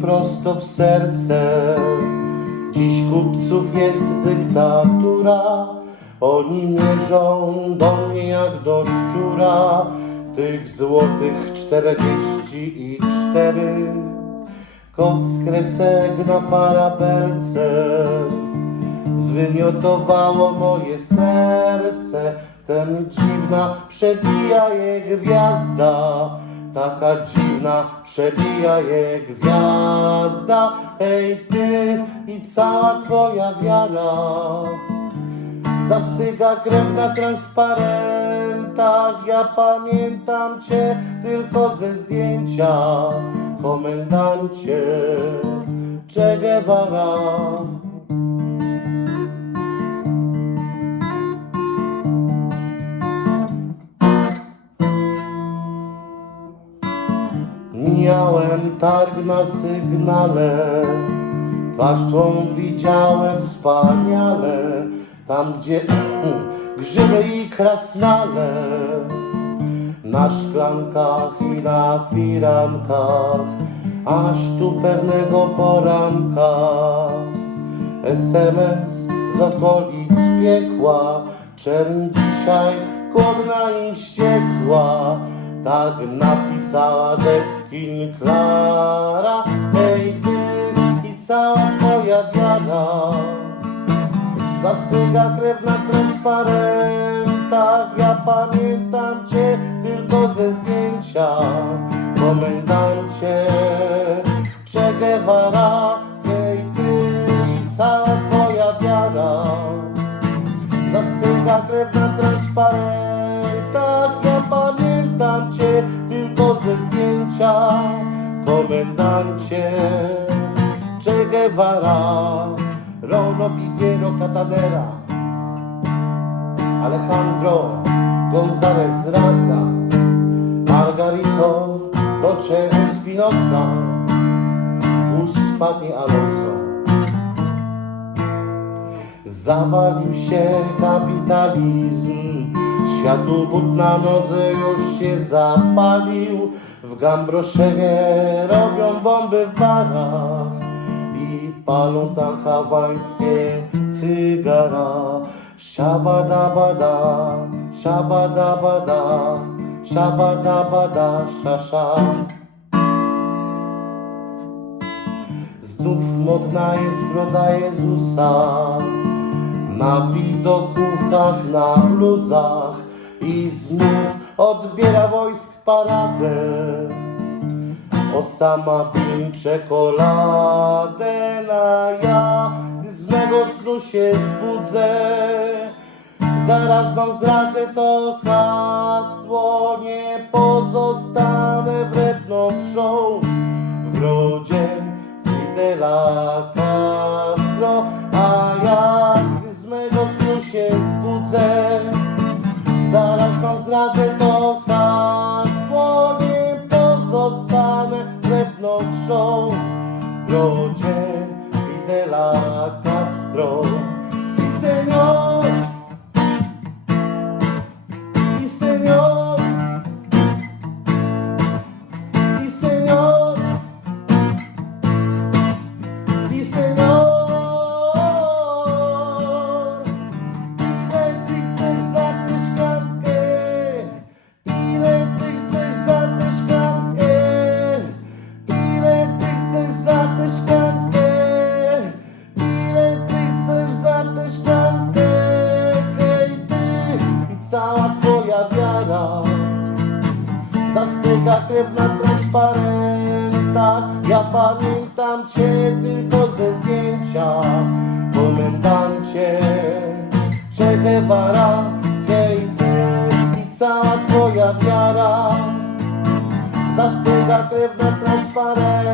prosto w serce. Dziś kupców jest dyktatura, oni mierzą do mnie jak do szczura. Tych złotych czterdzieści i cztery, kot z kresek na parabelce. Zwymiotowało moje serce, ten dziwna przebija je gwiazda. Taka dziwna przebija je gwiazda. Ej ty i cała twoja wiara. Zastyga krew na transparentach, ja pamiętam cię tylko ze zdjęcia. Komendancie Che Guevara. Miałem targ na sygnale, twarz twą widziałem wspaniale, tam gdzie grzyby i krasnale, na szklankach i na firankach, aż tu pewnego poranka. SMS z okolic piekła, czerń dzisiaj głodna i wściekła. Tak napisała Detkin Klara, ej ty i cała twoja wiara. Zastyga krew na transparentach, ja pamiętam cię tylko ze zdjęcia. Komendancie Che Guevara, hej ty i cała twoja wiara. Zastyga krew na transparentach, ja pamiętam cię ze zdjęcia. Komendancie Che Guevara, Rolo Pigiero Catanera, Alejandro González Ranga, Margarito Doce Espinosa, Uspati Alonso. Zawalił się kapitalizm, światu but na nodze już się zapalił. W Gambroszewie robią bomby w barach i palą tam hawańskie cygara. Siabadabada, siabadabada, siabadabada, szasza. Znów modna jest broda Jezusa Na widokówkach, na bluzach I znów odbiera wojsk paradę. Osama Bin czekoladę na ja Gdy z mego snu się zbudzę. Zaraz wam zdradzę to hasło Nie pozostanę wredną wrzą W brodzie Fidela Zaraz wam zdradzę to hasło Nie pozostanę wredną wrzą W brodzie Fidela Castro Si señor Zastyga krew na transparentach Ja pamiętam cię tylko ze zdjęcia. Komendancie Che Guevara Hej ty i cała twoja wiara. Zastyga krew na transparentach